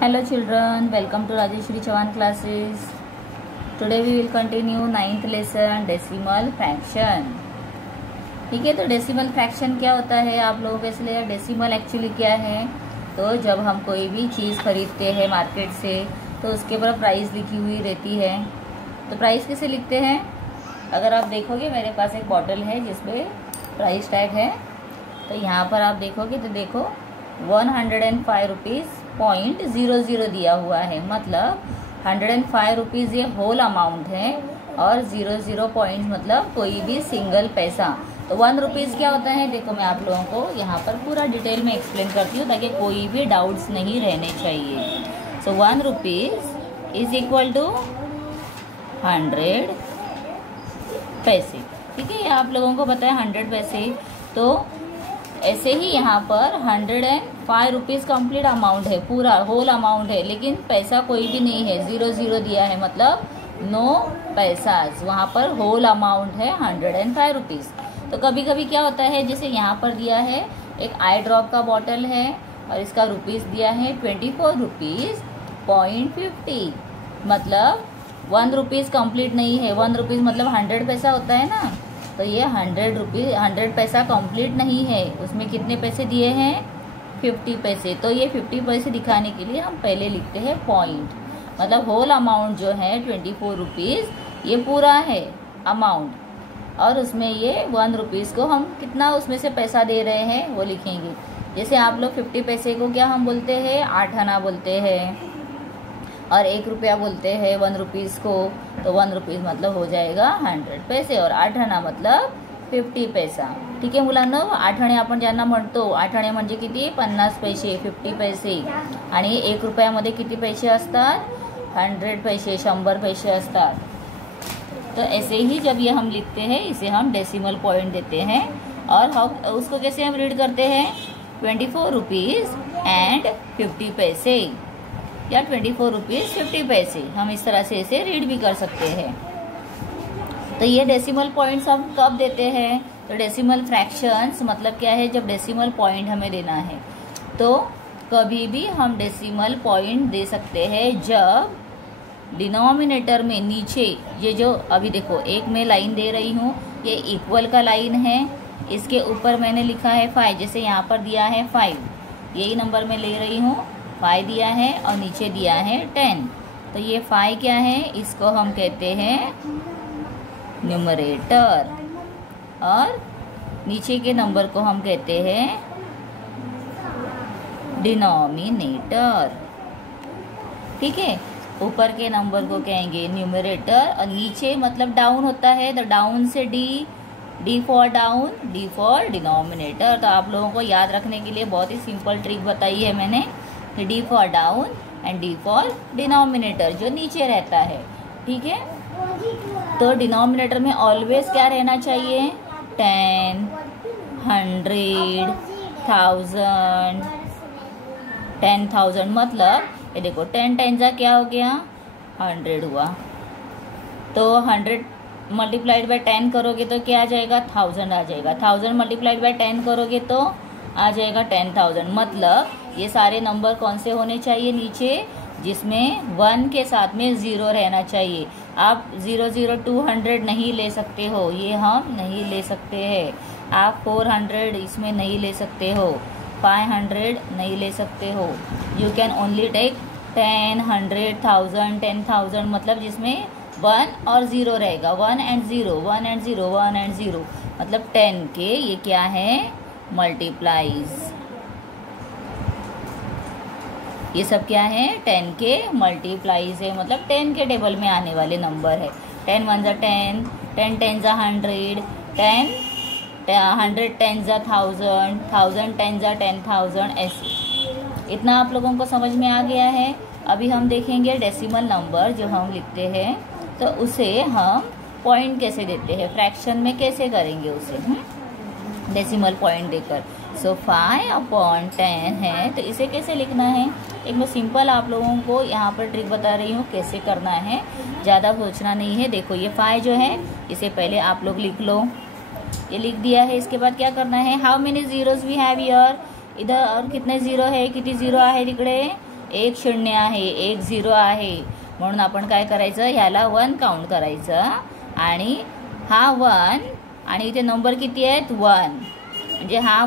Hello children, welcome to Rajeshri Chavan classes. Today we will continue 9th lesson decimal fraction. ठीक है, तो decimal fraction क्या होता है आप लोगों के लिए? डेसिमल एक्चुअली क्या है? तो जब हम कोई भी चीज़ खरीदते हैं मार्केट से तो उसके ऊपर प्राइस लिखी हुई रहती है। तो प्राइस कैसे लिखते हैं? अगर आप देखोगे मेरे पास एक बॉटल है जिसपे प्राइस टैग है, तो यहाँ पर आप देखोगे तो देखो 105 रुपीज़ .00 दिया हुआ है, मतलब 105 रुपीज़ ये होल अमाउंट है और 00 पॉइंट मतलब कोई भी सिंगल पैसा। तो 1 रुपीज़ क्या होता है? देखो मैं आप लोगों को यहाँ पर पूरा डिटेल में एक्सप्लेन करती हूँ ताकि कोई भी डाउट्स नहीं रहने चाहिए। सो 1 रुपीज़ इज इक्वल टू 100 पैसे। ठीक है, ये आप लोगों को पता है 100 पैसे। तो ऐसे ही यहाँ पर 105 रुपीज़ कम्प्लीट अमाउंट है, पूरा होल अमाउंट है, लेकिन पैसा कोई भी नहीं है, 00 दिया है, मतलब नो पैसा। वहाँ पर होल अमाउंट है 105 रुपीज़। तो कभी कभी क्या होता है, जैसे यहाँ पर दिया है एक आई ड्रॉप का बॉटल है और इसका रुपीज़ दिया है 24 रुपीज़ .50, मतलब 1 रुपीज़ कम्प्लीट नहीं है। 1 रुपीज़ मतलब 100 पैसा होता है ना, तो ये 100 पैसा कंप्लीट नहीं है। उसमें कितने पैसे दिए हैं? 50 पैसे। तो ये 50 पैसे दिखाने के लिए हम पहले लिखते हैं पॉइंट, मतलब होल अमाउंट जो है 24 रुपीज़ ये पूरा है अमाउंट, और उसमें ये 1 रुपीज़ को हम कितना उसमें से पैसा दे रहे हैं वो लिखेंगे। जैसे आप लोग 50 पैसे को क्या हम बोलते हैं? 8 आना बोलते हैं, और 1 रुपया बोलते हैं 1 रुपीज़ को। तो 1 रुपीज़ मतलब हो जाएगा 100 पैसे, और 8 आना मतलब 50 पैसा। ठीक आहे मुलांनो, 8 आणे आपण ज्यांना म्हणतो, 8 आणे म्हणजे किती? 50 पैसे, 50 पैसे। आणि 1 रुपयामध्ये किती पैसे असतात? 100 पैसे, 100 पैसे असतात। तो ऐसे ही जब ये हम लिखते हैं इसे हम डेसिमल पॉइंट देते हैं, और हम उसको कैसे हम रीड करते हैं? 24 रुपीज़ एंड 50 पैसे, या 24 रुपीज़ 50 पैसे, हम इस तरह से इसे रीड भी कर सकते हैं। तो ये डेसिमल पॉइंट्स हम कब देते हैं? तो डेसिमल फ्रैक्शंस मतलब क्या है? जब डेसिमल पॉइंट हमें देना है तो कभी भी हम डेसिमल पॉइंट दे सकते हैं जब डिनोमिनेटर में नीचे ये जो अभी देखो एक मैं लाइन दे रही हूँ, ये इक्वल का लाइन है, इसके ऊपर मैंने लिखा है 5, जैसे यहाँ पर दिया है 5, यही नंबर मैं ले रही हूँ, 5 दिया है और नीचे दिया है 10। तो ये 5 क्या है? इसको हम कहते हैं न्यूमरेटर, और नीचे के नंबर को हम कहते हैं डिनोमिनेटर। ठीक है, ऊपर के नंबर को कहेंगे न्यूमरेटर, और नीचे मतलब डाउन होता है, तो डाउन से D for down, D for denominator. तो आप लोगों को याद रखने के लिए बहुत ही सिंपल ट्रिक बताई है मैंने, D for down and D for denominator, जो नीचे रहता है। ठीक है, तो डिनोमिनेटर में ऑलवेज क्या रहना चाहिए? 10, 100, 1000, 10,000, मतलब ये देखो 10 10 जा क्या हो गया? 100 हुआ। तो 100 मल्टीप्लाइड बाय 10 करोगे तो क्या आ जाएगा? 1000 आ जाएगा। 1000 मल्टीप्लाइड बाय 10 करोगे तो आ जाएगा 10,000। मतलब ये सारे नंबर कौन से होने चाहिए नीचे? जिसमें 1 के साथ में 0 रहना चाहिए। आप 0 0 200 नहीं ले सकते हो, ये हम नहीं ले सकते हैं। आप 400 इसमें नहीं ले सकते हो, 500 नहीं ले सकते हो। यू कैन ओनली टेक 10, 100, 1000, 10,000, मतलब जिसमें 1 और 0 रहेगा, 1 एंड 0, 1 एंड 0, 1 एंड 0, मतलब 10 के ये क्या है? मल्टीप्लाइज। ये सब क्या है? 10 के मल्टीप्लाइज है, मतलब 10 के टेबल में आने वाले नंबर है। 10 1 जा 10, 10 10 जा 100, 10 100 10 जा 1000, 1000 10 जा 10,000, ऐसे। इतना आप लोगों को समझ में आ गया है? अभी हम देखेंगे डेसिमल नंबर जो हम लिखते हैं तो उसे हम पॉइंट कैसे देते हैं, फ्रैक्शन में कैसे करेंगे उसे डेसिमल पॉइंट देकर। सो 5/10 है, तो इसे कैसे लिखना है? एक मैं सिंपल आप लोगों को यहाँ पर ट्रिक बता रही हूँ कैसे करना है, ज़्यादा सोचना नहीं है। देखो ये 5 जो है इसे पहले आप लोग लिख लो, ये लिख दिया है। इसके बाद क्या करना है? How many zeros we have here, इधर और कितने जीरो है, किती जीरो आहे तिकडे? एक शून्य आहे, एक झिरो आहे, म्हणून आपण काय करायचं, ह्याला 1 काउंट करायचं आणि हा 1 आणि इथे नंबर किती आहेत 1, म्हणजे हा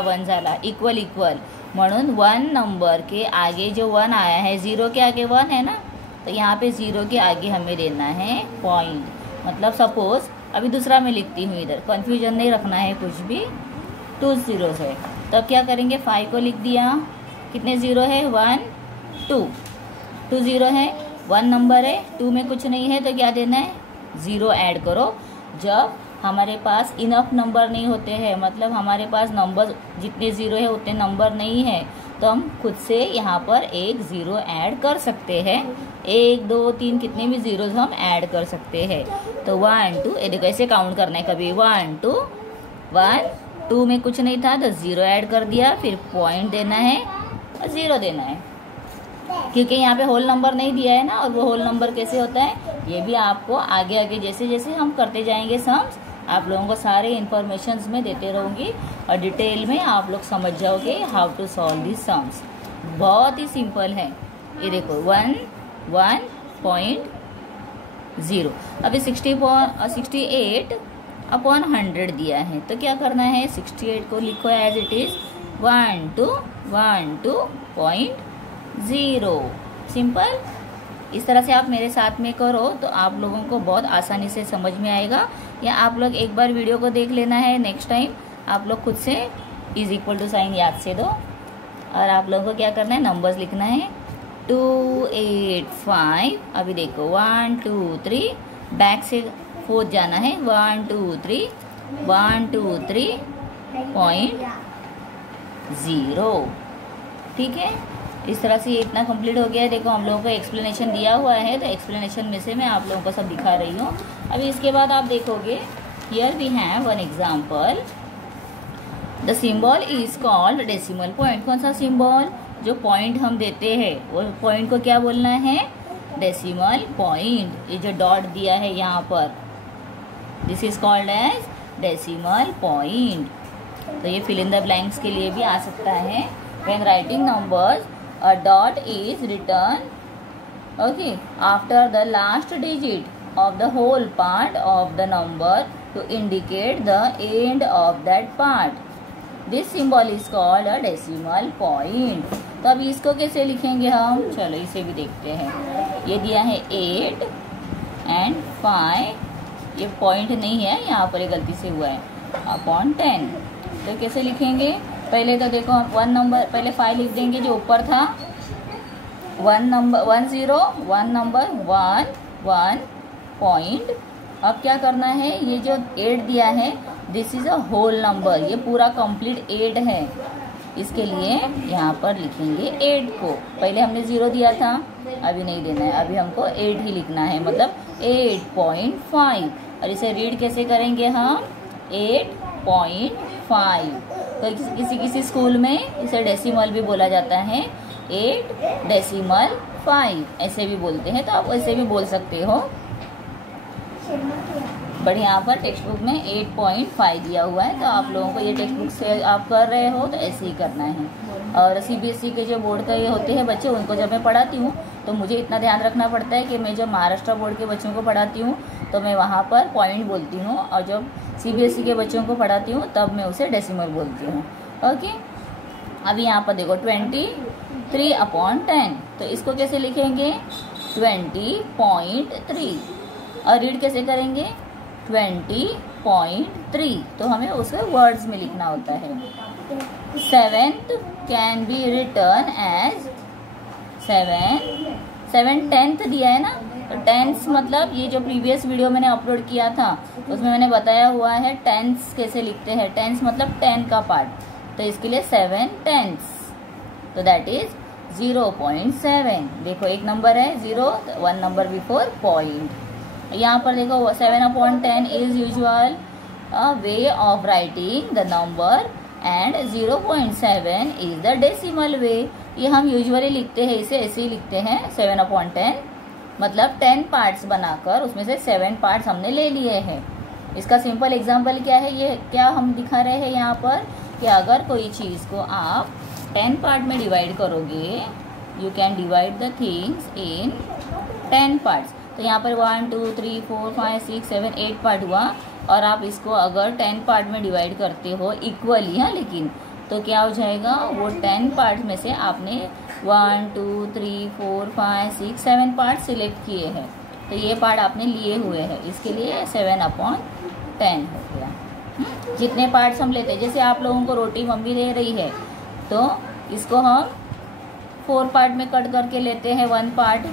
1 झाला, इक्वल इक्वल, म्हणून 1 नंबर के आगे जो 1 आया है, 0 के आगे 1 है ना, तो यहाँ पे 0 के आगे हमें देना है पॉइंट। मतलब सपोज अभी दूसरा मैं लिखती हूँ, इधर कन्फ्यूजन नहीं रखना है कुछ भी, 2 zeros है, तब क्या करेंगे 5 को लिख दिया, कितने ज़ीरो है 1 2, 2 ज़ीरो है, 1 नंबर है, 2 में कुछ नहीं है तो क्या देना है 0 ऐड करो। जब हमारे पास इनफ नंबर नहीं होते हैं, मतलब हमारे पास नंबर जितने ज़ीरो है उतने नंबर नहीं है, तो हम खुद से यहाँ पर एक ज़ीरो ऐड कर सकते हैं, 1 2 3 कितने भी ज़ीरोज़ हम ऐड कर सकते हैं। तो 1 2, ये देखो ऐसे काउंट करना है, कभी 1 2 1, 2 में कुछ नहीं था तो 0 ऐड कर दिया, फिर पॉइंट देना है और 0 देना है, क्योंकि यहाँ पे होल नंबर नहीं दिया है ना। और वो होल नंबर कैसे होता है ये भी आपको आगे आगे जैसे जैसे हम करते जाएंगे सम्स, आप लोगों को सारे इन्फॉर्मेशंस में देते रहूँगी और डिटेल में आप लोग समझ जाओगे how to solve this sums. बहुत ही सिंपल है, ये देखो 1.0, अभी 68 अपॉन 100 दिया है, तो क्या करना है 68 को लिखो एज इट इज 12.0। सिंपल, इस तरह से आप मेरे साथ में करो तो आप लोगों को बहुत आसानी से समझ में आएगा। या आप लोग एक बार वीडियो को देख लेना है, नेक्स्ट टाइम आप लोग खुद से इज इक्वल टू साइन याद से दो और आप लोगों को क्या करना है नंबर्स लिखना है 2 8 5। अभी देखो 1 2 3, बैक से 4 जाना है 1 2 3 1 2 3.0। ठीक है, इस तरह से ये इतना कंप्लीट हो गया है। देखो हम लोगों को एक्सप्लेनेशन दिया हुआ है, तो एक्सप्लेनेशन में से मैं आप लोगों को सब दिखा रही हूँ। अभी इसके बाद आप देखोगे here we have one example, the symbol is called decimal point. कौन सा सिंबल, जो पॉइंट हम देते हैं वो पॉइंट को क्या बोलना है डेसिमल पॉइंट। ये जो डॉट दिया है यहाँ पर, this is called as decimal point. तो ये फिल इन द ब्लैंक्स के लिए भी आ सकता है। When writing numbers a dot is written okay after the last digit of the whole part of the number to indicate the end of that part. This symbol is called a decimal point. तो अब इसको कैसे लिखेंगे हम, चलो इसे भी देखते हैं। ये दिया है 8 and 5, ये पॉइंट नहीं है यहाँ पर, ये गलती से हुआ है, अपॉन 10। तो कैसे लिखेंगे, पहले तो देखो 1 नंबर, पहले 5 लिख देंगे जो ऊपर था, 1 नंबर 1 0 1 नंबर 1 1 पॉइंट। अब क्या करना है, ये जो 8 दिया है this is a whole number, ये पूरा कंप्लीट 8 है, इसके लिए यहाँ पर लिखेंगे 8 को। पहले हमने 0 दिया था, अभी नहीं देना है, अभी हमको 8 ही लिखना है, मतलब 8.5। और इसे रीड कैसे करेंगे हम 8.5। तो किसी स्कूल में इसे डेसिमल भी बोला जाता है, 8.5 ऐसे भी बोलते हैं, तो आप ऐसे भी बोल सकते हो। बट यहाँ पर टेक्स्ट बुक में 8.5 दिया हुआ है, तो आप लोगों को ये टेक्स्ट बुक से आप कर रहे हो तो ऐसे ही करना है। और CBSE के जो बोर्ड का ये होते हैं बच्चे, उनको जब मैं पढ़ाती हूँ तो मुझे इतना ध्यान रखना पड़ता है कि मैं जब महाराष्ट्र बोर्ड के बच्चों को पढ़ाती हूँ तो मैं वहाँ पर पॉइंट बोलती हूँ, और जब CBSE के बच्चों को पढ़ाती हूँ तब मैं उसे डेसिमल बोलती हूँ। ओके, अभी यहाँ पर देखो 23/10, तो इसको कैसे लिखेंगे 20.3, और रीड कैसे करेंगे 20.3, तो हमें उसे वर्ड्स में लिखना होता है। 7th can be return as 7 10th दिया है ना, तो टेंस मतलब ये जो प्रीवियस वीडियो मैंने अपलोड किया था उसमें मैंने बताया हुआ है टेंस कैसे लिखते हैं। टेंस मतलब 10 का पार्ट, तो इसके लिए 7 10ths, तो दैट इज 0.7। देखो एक नंबर है 0, 1 नंबर बिफोर पॉइंट। यहाँ पर देखो 7/10 is usual way of writing the number and 0.7 is the decimal way. ये हम यूजुअली लिखते हैं, इसे ऐसे ही लिखते हैं 7/10, मतलब 10 पार्ट्स बनाकर उसमें से 7 पार्ट्स हमने ले लिए हैं। इसका सिंपल एग्जांपल क्या है, ये क्या हम दिखा रहे हैं यहाँ पर कि अगर कोई चीज़ को आप 10 पार्ट में डिवाइड करोगे you can divide the things in 10 parts. तो यहाँ पर 1 2 3 4 5 6 7 8 पार्ट हुआ, और आप इसको अगर 10 पार्ट में डिवाइड करते हो इक्वली, हाँ, लेकिन तो क्या हो जाएगा, वो 10 पार्ट में से आपने 1 2 3 4 5 6 7 पार्ट सिलेक्ट किए हैं, तो ये पार्ट आपने लिए हुए हैं, इसके लिए 7/10 हो गया। जितने पार्ट्स हम लेते हैं, जैसे आप लोगों को रोटी मम्मी दे रही है तो इसको हम 4 पार्ट में कट करके लेते हैं, 1 पार्ट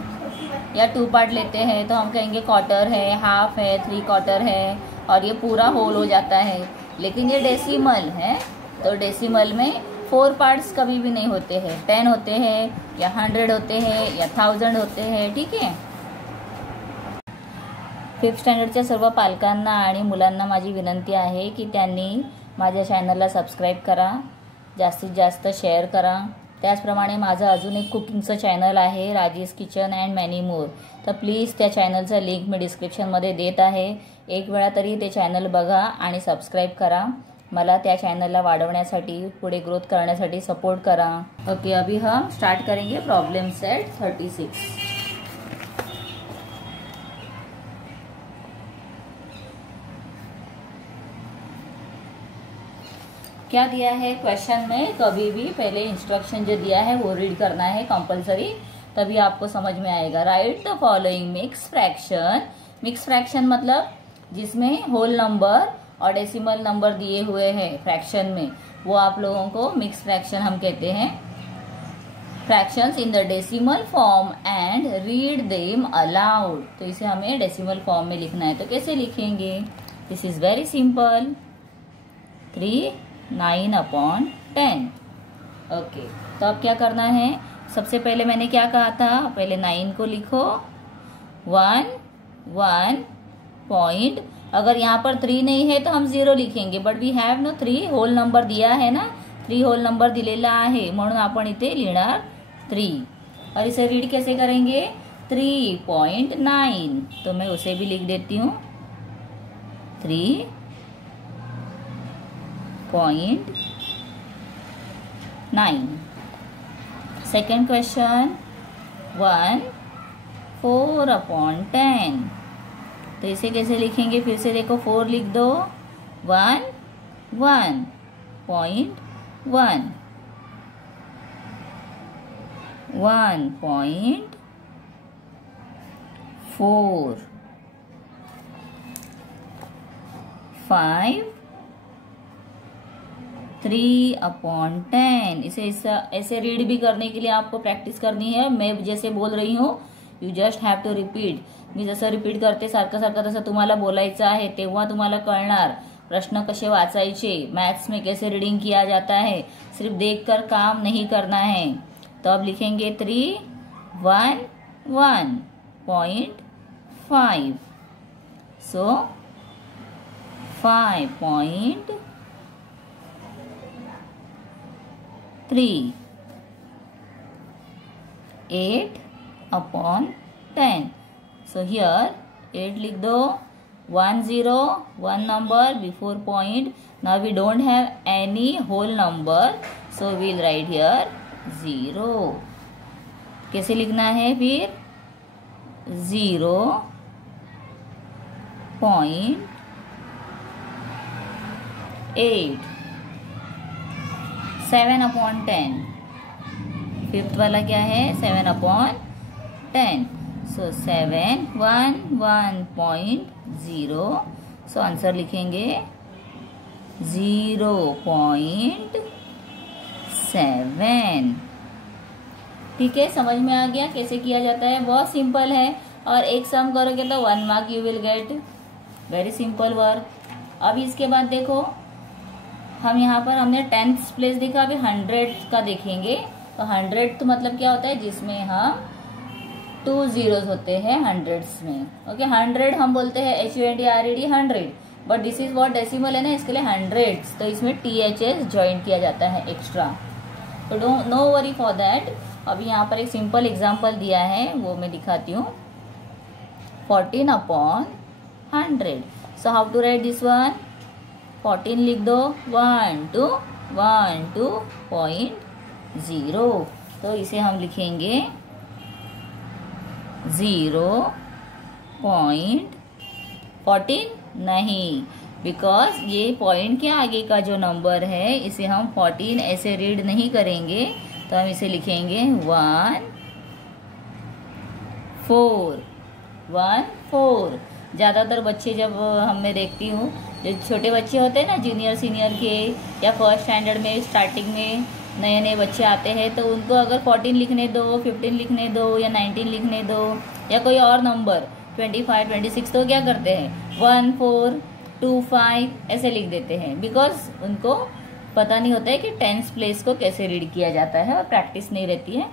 या 2 पार्ट लेते हैं तो हम कहेंगे क्वार्टर है, हाफ है, 3/4 है, और ये पूरा होल हो जाता है। लेकिन ये डेसिमल है, तो डेसिमल में 4 पार्ट्स कभी भी नहीं होते हैं, 10 होते हैं या 100 होते हैं या 1000 होते हैं, ठीक है। 5th स्टँडर्डच्या सर्व पालकांना आणि मुलांना माझी विनंती आहे की त्यांनी माझ्या चॅनलला सबस्क्राईब करा, जास्तीत जास्त शेअर करा। त्याचप्रमाणे माझं अजून एक कुकिंगचं चॅनल आहे, राजेश किचन अँड मॅनी मोर, तर प्लीज त्या चॅनलचं लिंक मी डिस्क्रिप्शनमध्ये देत आहे, एक वेळा तरी ते चॅनल बघा आणि सबस्क्राईब करा। मला त्या चैनल वाढवण्यासाठी, पुढे ग्रोथ करण्यासाठी सपोर्ट करा। ओके, अभी हम स्टार्ट करेंगे प्रॉब्लम सेट 36। क्या दिया है क्वेश्चन में, कभी भी पहले इंस्ट्रक्शन जो दिया है वो रीड करना है कंपलसरी, तभी आपको समझ में आएगा। Right the following mix fraction. Mix fraction मतलब जिसमें होल नंबर और डेसिमल नंबर दिए हुए हैं फ्रैक्शन में, वो आप लोगों को मिक्स फ्रैक्शन हम कहते हैं। Fractions in the decimal form and read them allowed. तो इसे हमें डेसिमल फॉर्म में लिखना है, तो कैसे लिखेंगे, this is very simple, 9/10। Okay, तो अब क्या करना है, सबसे पहले मैंने क्या कहा था, पहले 9 को लिखो, 1 पॉइंट, अगर यहाँ पर 3 नहीं है तो हम 0 लिखेंगे, but we have no 3 whole number दिया है ना, 3 होल नंबर दिलेला आहे, म्हणून आपण इथे लिहिणार 3, और इसे रीड कैसे करेंगे, 3.9, तो मैं उसे भी लिख देती हूँ, 3.9। सेकेंड क्वेश्चन 4/10, तो इसे कैसे लिखेंगे, फिर से देखो 4 लिख दो, 1.1, 1.4, 5, 3/10। इसे ऐसे रीड भी करने के लिए आपको प्रैक्टिस करनी है, मैं जैसे बोल रही हूँ you just have to repeat. मी जसं रिपीट करते सारखं सारखं तसं तुम्हाला बोलायचं आहे, तेव्हा तुम्हाला कळणार प्रश्न कसे वाचायचे, मैथ्स में कैसे रीडिंग किया जाता है, सिर्फ देखकर काम नहीं करना है। तो अब लिखेंगे 3.1.5, सो 5.3, 8/10। So here 8 लिख दो, 1 0, 1 number before point. Now we don't have any whole number, so we'll write here 0। कैसे लिखना है फिर, 0.8, 7/10। फिफ्थ वाला क्या है, 7/10, सो 7 1 1.0, सो आंसर लिखेंगे 0.7। ठीक है, समझ में आ गया कैसे किया जाता है, बहुत सिंपल है, और एक सम करोगे तो 1 mark you will get, very simple work. अब इसके बाद देखो, हम यहाँ पर हमने 10th प्लेस देखा, अभी 100 का देखेंगे। तो 100 तो मतलब क्या होता है, जिसमें हम 2 zeros होते हैं 100s में। ओके, 100 हम बोलते हैं HUNDRED 100, but this is what decimal है ना, इसके लिए 100s, तो इसमें THS ज्वाइन किया जाता है एक्स्ट्रा, तो नो वरी फॉर दैट। अभी यहाँ पर एक सिंपल एग्जाम्पल दिया है, वो मैं दिखाती हूँ, 14/100। So how to write this one, 14 लिख दो, 1 2 1 2.0, तो इसे हम लिखेंगे 0.14 नहीं, बिकॉज ये पॉइंट के आगे का जो नंबर है इसे हम 14 ऐसे रीड नहीं करेंगे, तो हम इसे लिखेंगे 14। ज़्यादातर बच्चे जब मैं देखती हूँ, जो छोटे बच्चे होते हैं ना, जूनियर सीनियर के या फर्स्ट स्टैंडर्ड में स्टार्टिंग में नए नए बच्चे आते हैं, तो उनको अगर 14 लिखने दो, 15 लिखने दो या 19 लिखने दो या कोई और नंबर 25, 26, तो क्या करते हैं 1425 ऐसे लिख देते हैं, बिकॉज उनको पता नहीं होता है कि टेंस प्लेस को कैसे रीड किया जाता है और प्रैक्टिस नहीं रहती है।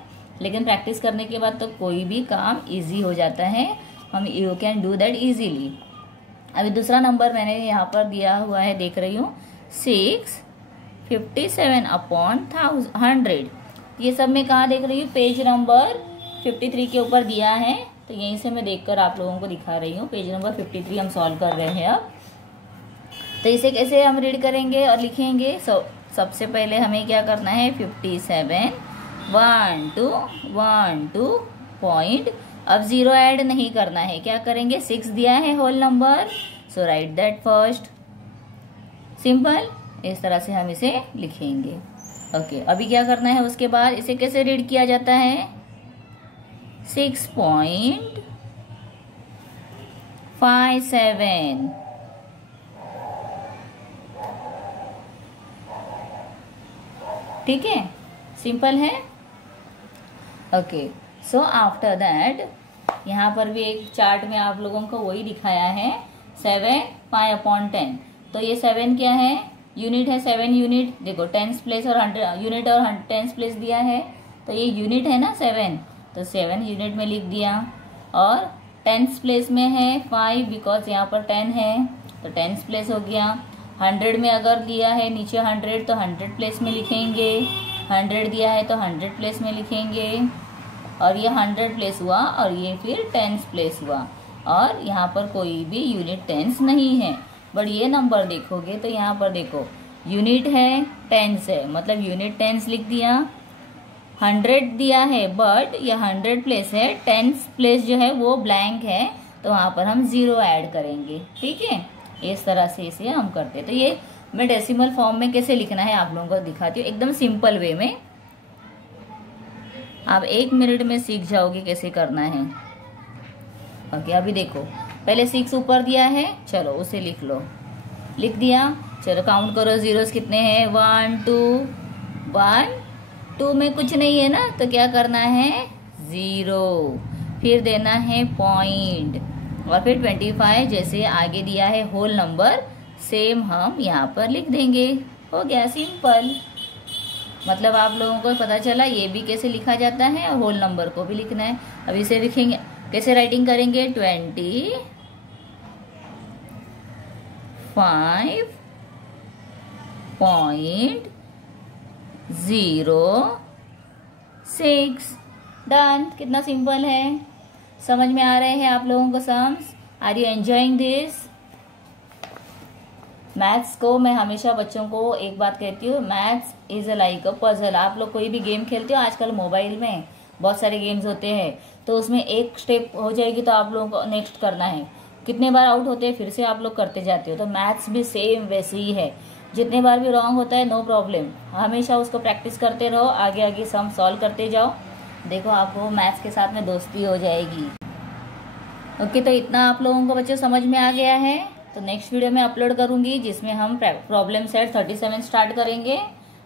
लेकिन प्रैक्टिस करने के बाद तो कोई भी काम इजी हो जाता है, हम you can do that easily. अभी दूसरा नंबर मैंने यहाँ पर दिया हुआ है, देख रही हूँ 657/100। ये सब मैं कहाँ देख रही हूँ, पेज नंबर 53 के ऊपर दिया है, तो यहीं से मैं देखकर आप लोगों को दिखा रही हूँ। पेज नंबर 53 हम सॉल्व कर रहे हैं अब। तो इसे कैसे हम रीड करेंगे और लिखेंगे? सबसे पहले हमें क्या करना है, 57 1 2 पॉइंट, अब 0 ऐड नहीं करना है, क्या करेंगे, 6 दिया है whole number, so write that first. Simple, इस तरह से हम इसे लिखेंगे। ओके, अभी क्या करना है, उसके बाद इसे कैसे रीड किया जाता है, 6.57। ठीक है, सिंपल है। ओके, सो आफ्टर दैट यहाँ पर भी एक चार्ट में आप लोगों को वही दिखाया है, 7 5/10। तो ये 7 क्या है, यूनिट है, 7 यूनिट। देखो टेंस प्लेस और 100 यूनिट और टेंस प्लेस दिया है, तो ये यूनिट है ना 7, तो 7 यूनिट में लिख दिया। और टेंस प्लेस में है 5, बिकॉज यहाँ पर 10 है, तो टेंस प्लेस हो गया। 100 में अगर दिया है नीचे 100, तो 100 प्लेस में लिखेंगे। 100 दिया है तो 100 प्लेस में लिखेंगे, और ये 100 प्लेस हुआ और ये फिर टेंस प्लेस हुआ। और यहाँ पर कोई भी यूनिट टेंस नहीं है, बट ये नंबर देखोगे तो यहाँ पर देखो यूनिट है, टेंस है, मतलब यूनिट टेंस लिख दिया। 100 दिया है बट ये 100 प्लेस है, टेंस प्लेस जो है वो ब्लैंक है, तो वहाँ पर हम 0 ऐड करेंगे। ठीक है, इस तरह से इसे हम करते हैं। तो ये मैं डेसिमल फॉर्म में कैसे लिखना है आप लोगों को दिखाती हूँ, एकदम सिंपल वे में। आप 1 मिनट में सीख जाओगे कैसे करना है। ओके, अभी देखो पहले 6 ऊपर दिया है, चलो उसे लिख लो, लिख दिया। चलो काउंट करो, जीरोस कितने हैं, 1 2 1 2 में कुछ नहीं है ना, तो क्या करना है, 0, फिर देना है पॉइंट, और फिर 25 जैसे आगे दिया है होल नंबर, सेम हम यहाँ पर लिख देंगे। हो गया, सिंपल। मतलब आप लोगों को पता चला ये भी कैसे लिखा जाता है और होल नंबर को भी लिखना है। अब इसे लिखेंगे, कैसे राइटिंग करेंगे, 25.06 डन। कितना सिंपल है, समझ में आ रहे हैं आप लोगों को sums? Are you enjoying this? Maths को मैं हमेशा बच्चों को एक बात कहती हूँ, maths is like a puzzle. आप लोग कोई भी गेम खेलते हो, आजकल मोबाइल में बहुत सारे गेम्स होते हैं, तो उसमें एक स्टेप हो जाएगी तो आप लोगों को नेक्स्ट करना है, कितने बार आउट होते हैं फिर से आप लोग करते जाते हो। तो मैथ्स भी सेम वैसे ही है, जितने बार भी रॉन्ग होता है नो प्रॉब्लम, हमेशा उसको प्रैक्टिस करते रहो, आगे आगे सम सॉल्व करते जाओ, देखो आपको मैथ्स के साथ में दोस्ती हो जाएगी। ओके, तो इतना आप लोगों को बच्चों समझ में आ गया है। तो नेक्स्ट वीडियो में अपलोड करूंगी जिसमें हम प्रॉब्लम सेट 37 स्टार्ट करेंगे,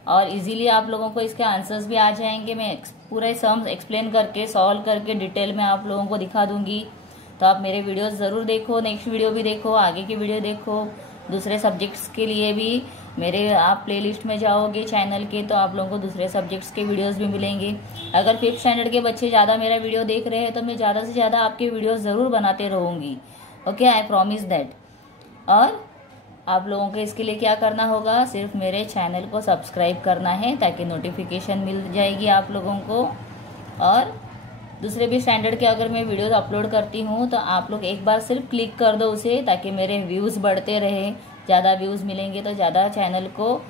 और इजीली आप लोगों को इसके आंसर्स भी आ जाएंगे। मैं पूरे सम्स एक्सप्लेन करके सॉल्व करके डिटेल में आप लोगों को दिखा दूंगी। तो आप मेरे वीडियोस ज़रूर देखो, नेक्स्ट वीडियो भी देखो, आगे की वीडियो देखो। दूसरे सब्जेक्ट्स के लिए भी मेरे आप प्लेलिस्ट में जाओगे चैनल के, तो आप लोगों को दूसरे सब्जेक्ट्स के वीडियोस भी मिलेंगे। अगर 5th स्टैंडर्ड के बच्चे ज़्यादा मेरा वीडियो देख रहे हैं तो मैं ज़्यादा से ज़्यादा आपके वीडियोस ज़रूर बनाते रहूँगी। Okay, I promise that. और आप लोगों को इसके लिए क्या करना होगा, सिर्फ मेरे चैनल को सब्सक्राइब करना है, ताकि नोटिफिकेशन मिल जाएगी आप लोगों को। और दूसरे भी स्टैंडर्ड के अगर मैं वीडियोस अपलोड करती हूँ तो आप लोग एक बार सिर्फ क्लिक कर दो उसे, ताकि मेरे व्यूज़ बढ़ते रहे। ज़्यादा व्यूज़ मिलेंगे तो ज़्यादा चैनल को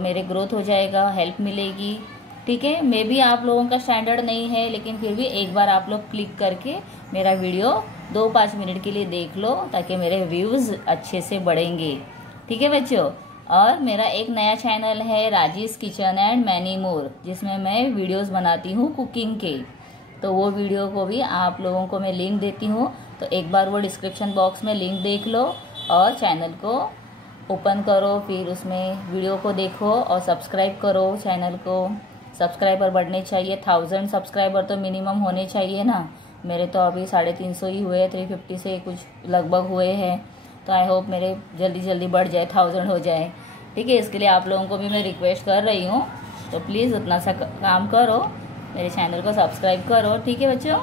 मेरे ग्रोथ हो जाएगा, हेल्प मिलेगी। ठीक है, मे बी आप लोगों का स्टैंडर्ड नहीं है, लेकिन फिर भी एक बार आप लोग क्लिक करके मेरा वीडियो 2-5 मिनट के लिए देख लो, ताकि मेरे व्यूज़ अच्छे से बढ़ेंगे। ठीक है बच्चों, और मेरा एक नया चैनल है राजीज किचन एंड मैनी मोर, जिसमें मैं वीडियोस बनाती हूँ कुकिंग के। तो वो वीडियो को भी आप लोगों को मैं लिंक देती हूँ, तो एक बार वो डिस्क्रिप्शन बॉक्स में लिंक देख लो और चैनल को ओपन करो, फिर उसमें वीडियो को देखो और सब्सक्राइब करो चैनल को। सब्सक्राइबर बढ़ने चाहिए, 1000 सब्सक्राइबर तो मिनिमम होने चाहिए ना। मेरे तो अभी 350 ही हुए, 350 से कुछ लगभग हुए हैं। तो आई होप मेरे जल्दी जल्दी बढ़ जाए, 1000 हो जाए। ठीक है, इसके लिए आप लोगों को भी मैं रिक्वेस्ट कर रही हूँ, तो प्लीज़ उतना सा काम करो, मेरे चैनल को सब्सक्राइब करो। ठीक है बच्चों,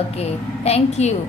ओके, थैंक यू।